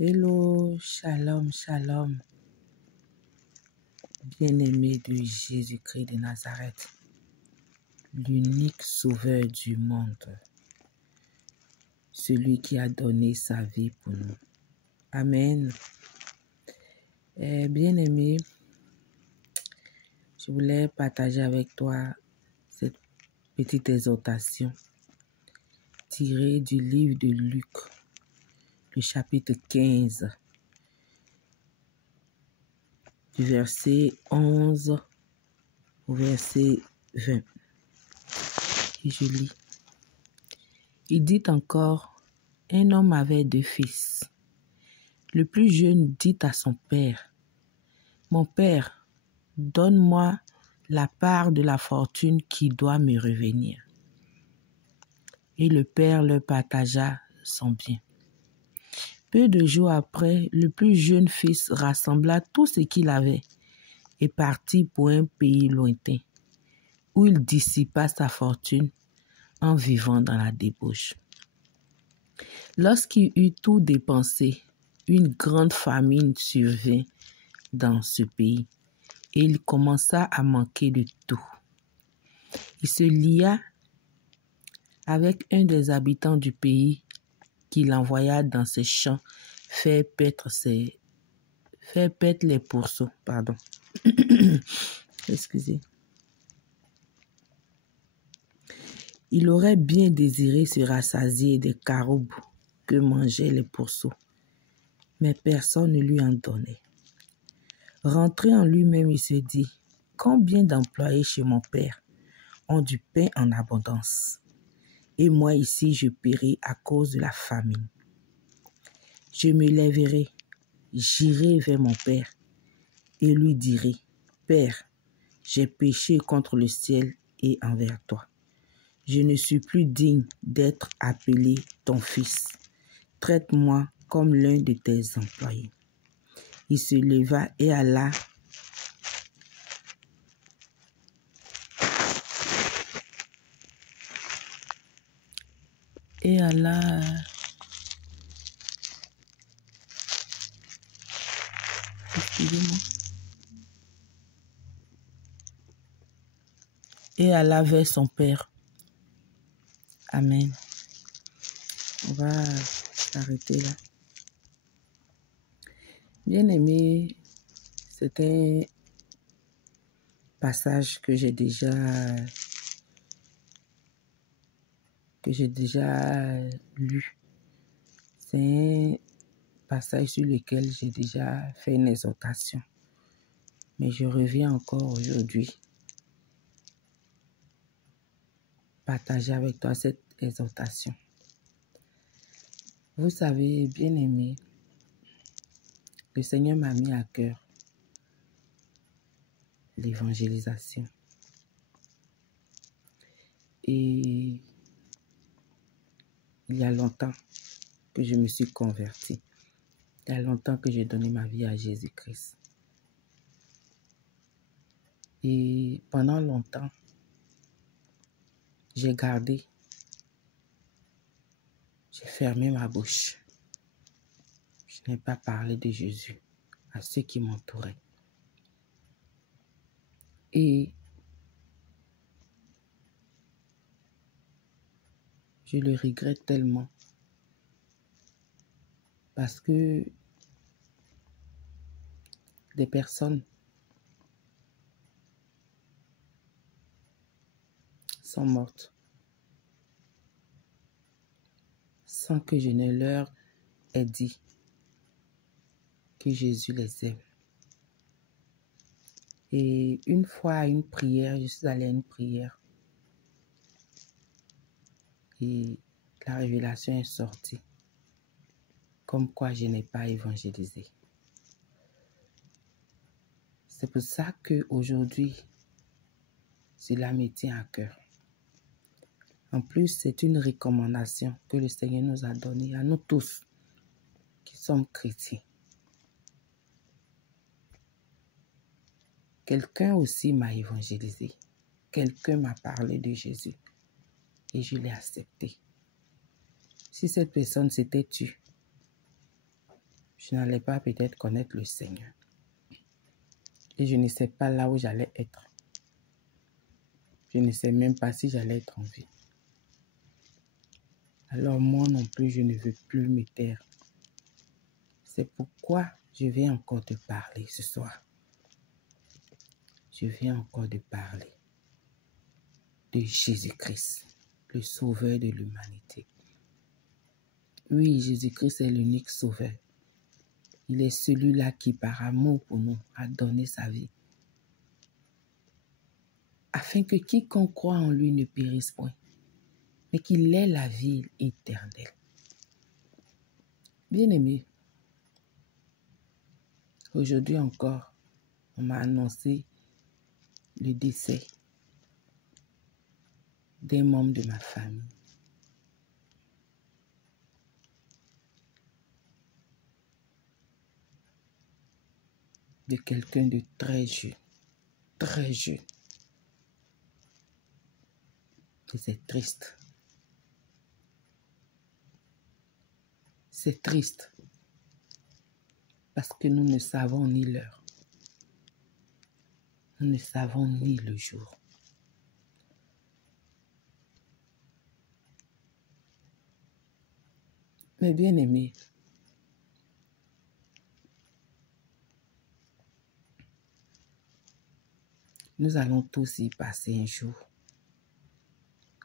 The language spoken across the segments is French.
Hello, shalom, shalom, bien-aimé de Jésus-Christ de Nazareth, l'unique sauveur du monde, celui qui a donné sa vie pour nous. Amen. Bien-aimé, je voulais partager avec toi cette petite exhortation tirée du livre de Luc, le chapitre 15, du verset 11 au verset 20. Et je lis. Il dit encore, un homme avait 2 fils. Le plus jeune dit à son père, « Mon père, donne-moi la part de la fortune qui doit me revenir. » Et le père leur partagea son bien. Peu de jours après, le plus jeune fils rassembla tout ce qu'il avait et partit pour un pays lointain, où il dissipa sa fortune en vivant dans la débauche. Lorsqu'il eut tout dépensé, une grande famine survint dans ce pays et il commença à manquer de tout. Il se lia avec un des habitants du pays qui l'envoya dans ses champs faire paître les pourceaux. Excusez. Il aurait bien désiré se rassasier des caroubes que mangeaient les pourceaux, mais personne ne lui en donnait. Rentré en lui-même, il se dit, « Combien d'employés chez mon père ont du pain en abondance, et moi ici je péris à cause de la famine. Je me lèverai, j'irai vers mon père, et lui dirai, « Père, j'ai péché contre le ciel et envers toi. Je ne suis plus digne d'être appelé ton fils. Traite-moi comme l'un de tes employés. » Il se leva et alla vers son père. Amen. On va s'arrêter là. Bien-aimé, c'est un passage que j'ai déjà lu. C'est un passage sur lequel j'ai déjà fait une exhortation. Mais je reviens encore aujourd'hui partager avec toi cette exhortation. Vous savez, bien-aimé, le Seigneur m'a mis à cœur l'évangélisation. Et il y a longtemps que je me suis convertie. Il y a longtemps que j'ai donné ma vie à Jésus-Christ. Et pendant longtemps, j'ai fermé ma bouche. Je n'ai pas parlé de Jésus à ceux qui m'entouraient. Et je le regrette tellement parce que des personnes sont mortes sans que je ne leur ai dit que Jésus les aime. Et une fois à une prière, je suis allée à une prière et la révélation est sortie comme quoi je n'ai pas évangélisé. C'est pour ça qu'aujourd'hui, cela me tient à cœur. En plus, c'est une recommandation que le Seigneur nous a donnée à nous tous qui sommes chrétiens. Quelqu'un aussi m'a évangélisé. Quelqu'un m'a parlé de Jésus et je l'ai accepté. Si cette personne s'était tue, je n'allais pas peut-être connaître le Seigneur. Et je ne sais pas là où j'allais être. Je ne sais même pas si j'allais être en vie. Alors moi non plus, je ne veux plus me taire. C'est pourquoi je viens encore te parler ce soir. Je viens encore te parler de Jésus-Christ, le sauveur de l'humanité. Oui, Jésus-Christ est l'unique sauveur. Il est celui-là qui, par amour pour nous, a donné sa vie. Afin que quiconque croit en lui ne périsse point, mais qu'il ait la vie éternelle. Bien-aimé, aujourd'hui encore, on m'a annoncé le décès d'un membre de ma famille. De quelqu'un de très jeune, très jeune. Et c'est triste. C'est triste. Parce que nous ne savons ni l'heure. Nous ne savons ni le jour. Mais bien aimé, nous allons tous y passer un jour.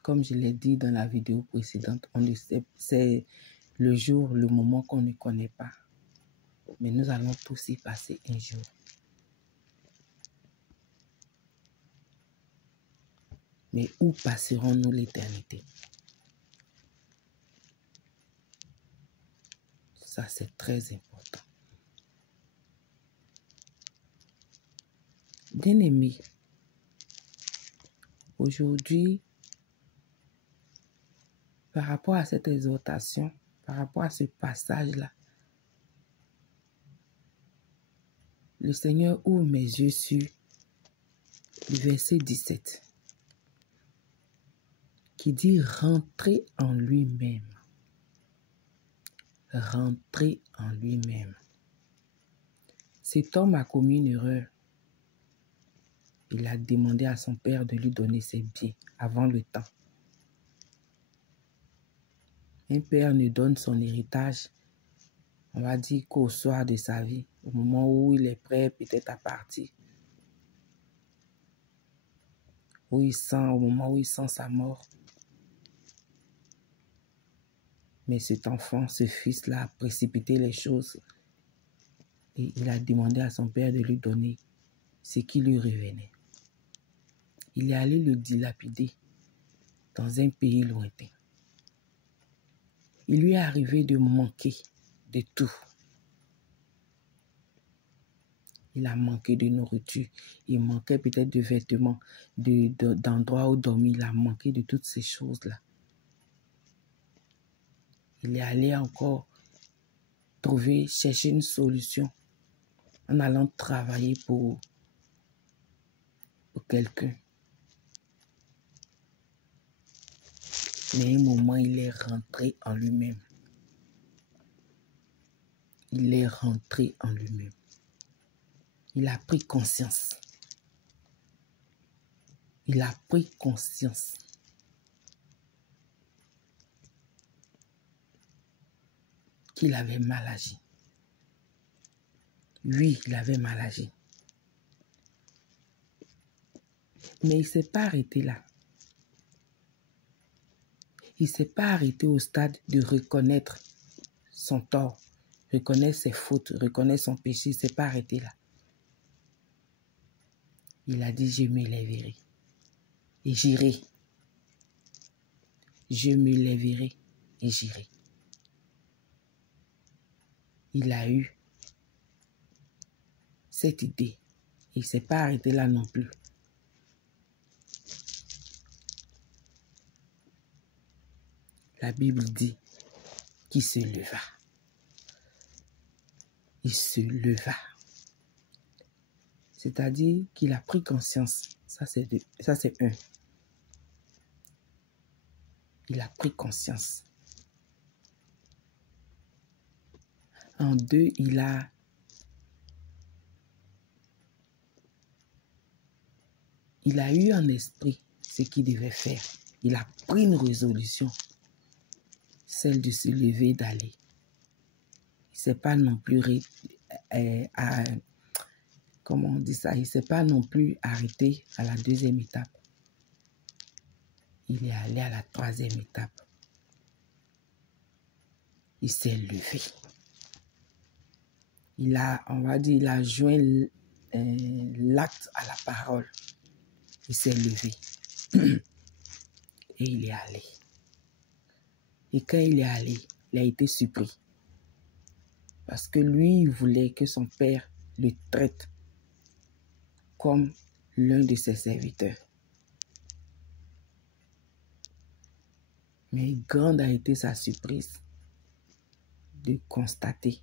Comme je l'ai dit dans la vidéo précédente, on ne sait, c'est le jour, le moment qu'on ne connaît pas. Mais nous allons tous y passer un jour. Mais où passerons-nous l'éternité? Ça, c'est très important. Bien-aimé, aujourd'hui, par rapport à cette exhortation, par rapport à ce passage-là, le Seigneur ouvre mes yeux sur le verset 17 qui dit « Rentrer en lui-même ». Rentrer en lui-même. Cet homme a commis une erreur. Il a demandé à son père de lui donner ses biens avant le temps. Un père ne donne son héritage, on va dire qu'au soir de sa vie, au moment où il est prêt peut-être à partir. Au moment où il sent sa mort. Mais cet enfant, ce fils-là a précipité les choses et il a demandé à son père de lui donner ce qui lui revenait. Il est allé le dilapider dans un pays lointain. Il lui est arrivé de manquer de tout. Il a manqué de nourriture, il manquait peut-être de vêtements, d'endroits où dormir, il a manqué de toutes ces choses-là. Il est allé encore chercher une solution en allant travailler pour quelqu'un. Mais à un moment, il est rentré en lui-même. Il est rentré en lui-même. Il a pris conscience. Il a pris conscience qu'il avait mal agi. Oui, il avait mal agi. Mais il ne s'est pas arrêté là. Il ne s'est pas arrêté au stade de reconnaître son tort, reconnaître ses fautes, reconnaître son péché. Il ne s'est pas arrêté là. Il a dit, je me lèverai et j'irai. Je me lèverai et j'irai. Il a eu cette idée. Il ne s'est pas arrêté là non plus. La Bible dit qu'il se leva. Il se leva. C'est-à-dire qu'il a pris conscience. Ça, c'est un. Il a pris conscience. En 2, il a eu en esprit ce qu'il devait faire. Il a pris une résolution, celle de se lever et d'aller. Il ne s'est pas non plus comment on dit ça? Il ne s'est pas non plus arrêté à la 2e étape. Il est allé à la 3e étape. Il s'est levé. Il a joint l'acte à la parole. Il s'est levé. Et il est allé. Et quand il est allé, il a été surpris. Parce que lui, il voulait que son père le traite comme l'un de ses serviteurs. Mais grande a été sa surprise de constater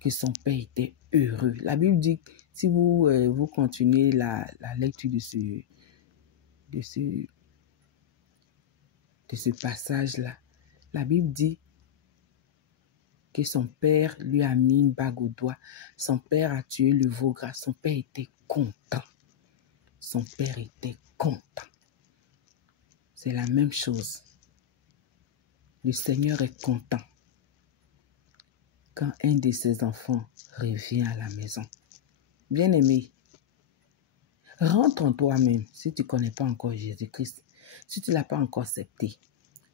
que son père était heureux. La Bible dit, si vous continuez la lecture de ce passage-là, la Bible dit que son père lui a mis une bague au doigt. Son père a tué le veau gras. Son père était content. Son père était content. C'est la même chose. Le Seigneur est content quand un de ses enfants revient à la maison. Bien-aimé, rentre en toi-même si tu ne connais pas encore Jésus-Christ, si tu ne l'as pas encore accepté.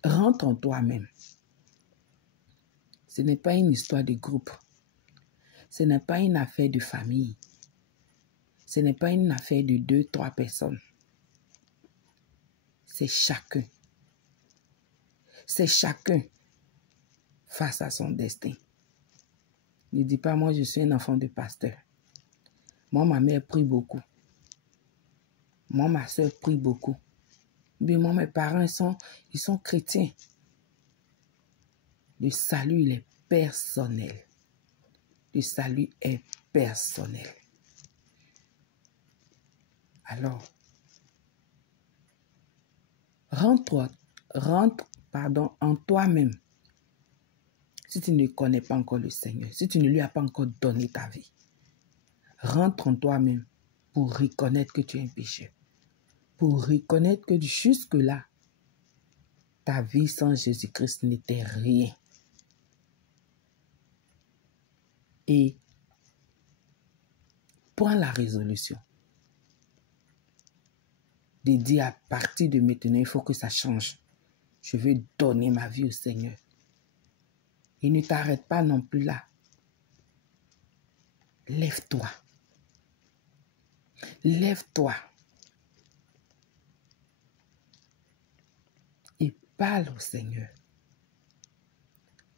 Rentre en toi-même. Ce n'est pas une histoire de groupe. Ce n'est pas une affaire de famille. Ce n'est pas une affaire de 2, 3 personnes. C'est chacun. C'est chacun face à son destin. Ne dis pas, moi je suis un enfant de pasteur. Moi, ma mère prie beaucoup. Moi, ma soeur prie beaucoup. Mais moi, mes parents, ils sont chrétiens. Le salut, il est personnel. Le salut est personnel. Alors, rentre en toi-même. Si tu ne connais pas encore le Seigneur, si tu ne lui as pas encore donné ta vie, rentre en toi-même pour reconnaître que tu es un pécheur. Pour reconnaître que jusque-là, ta vie sans Jésus-Christ n'était rien. Et prends la résolution de dire à partir de maintenant, il faut que ça change. Je veux donner ma vie au Seigneur. Et ne t'arrête pas non plus là. Lève-toi. Lève-toi. Et parle au Seigneur.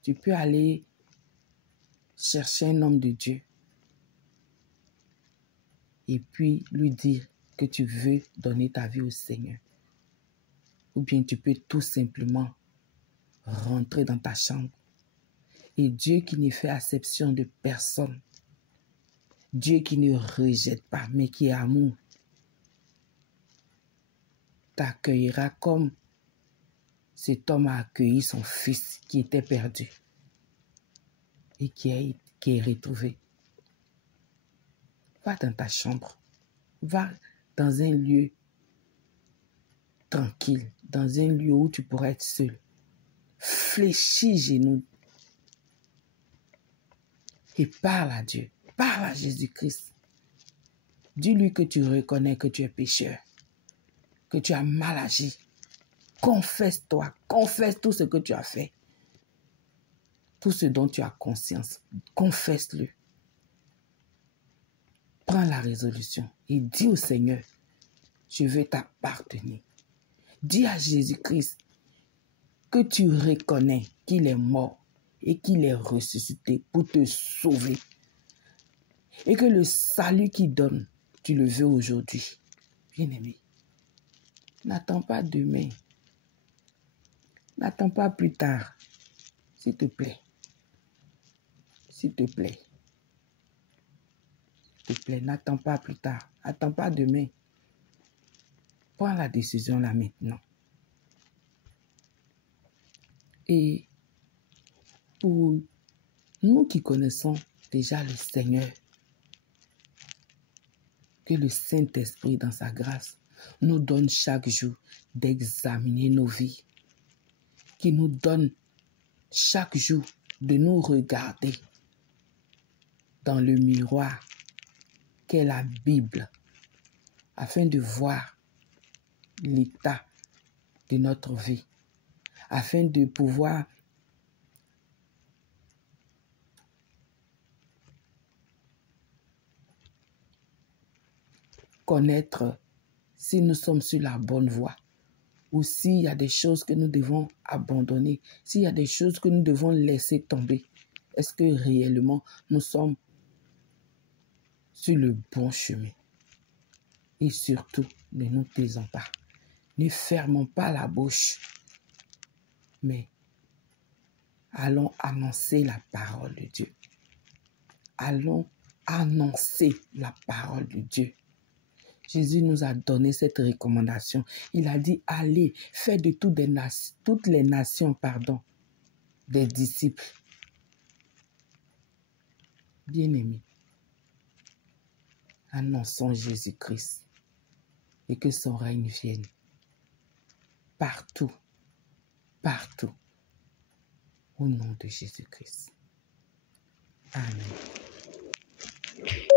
Tu peux aller chercher un homme de Dieu et puis lui dire que tu veux donner ta vie au Seigneur. Ou bien tu peux tout simplement rentrer dans ta chambre. Et Dieu qui ne fait acception de personne, Dieu qui ne rejette pas, mais qui est amour, t'accueillera comme cet homme a accueilli son fils qui était perdu et qui est retrouvé. Va dans ta chambre, va dans un lieu tranquille, dans un lieu où tu pourras être seul. Fléchis genoux et parle à Dieu, parle à Jésus-Christ. Dis-lui que tu reconnais que tu es pécheur, que tu as mal agi. Confesse-toi, confesse tout ce que tu as fait, tout ce dont tu as conscience. Confesse-le. Prends la résolution et dis au Seigneur, je veux t'appartenir. Dis à Jésus-Christ que tu reconnais qu'il est mort et qu'il est ressuscité pour te sauver. Et que le salut qu'il donne, tu le veux aujourd'hui. Bien-aimé, n'attends pas demain. N'attends pas plus tard. S'il te plaît. S'il te plaît. S'il te plaît, n'attends pas plus tard. Attends pas demain. Prends la décision là maintenant. Et pour Nous qui connaissons déjà le Seigneur, que le Saint-Esprit dans sa grâce nous donne chaque jour d'examiner nos vies, qui nous donne chaque jour de nous regarder dans le miroir qu'est la Bible, afin de voir l'état de notre vie, afin de pouvoir connaître si nous sommes sur la bonne voie ou s'il y a des choses que nous devons abandonner, s'il y a des choses que nous devons laisser tomber. Est-ce que réellement nous sommes sur le bon chemin? Et surtout, ne nous taisons pas. Ne fermons pas la bouche, mais allons annoncer la parole de Dieu. Allons annoncer la parole de Dieu. Jésus nous a donné cette recommandation. Il a dit, allez, faites de toutes les nations, des disciples. Bien-aimés, annonçons Jésus-Christ et que son règne vienne partout, partout, au nom de Jésus-Christ. Amen.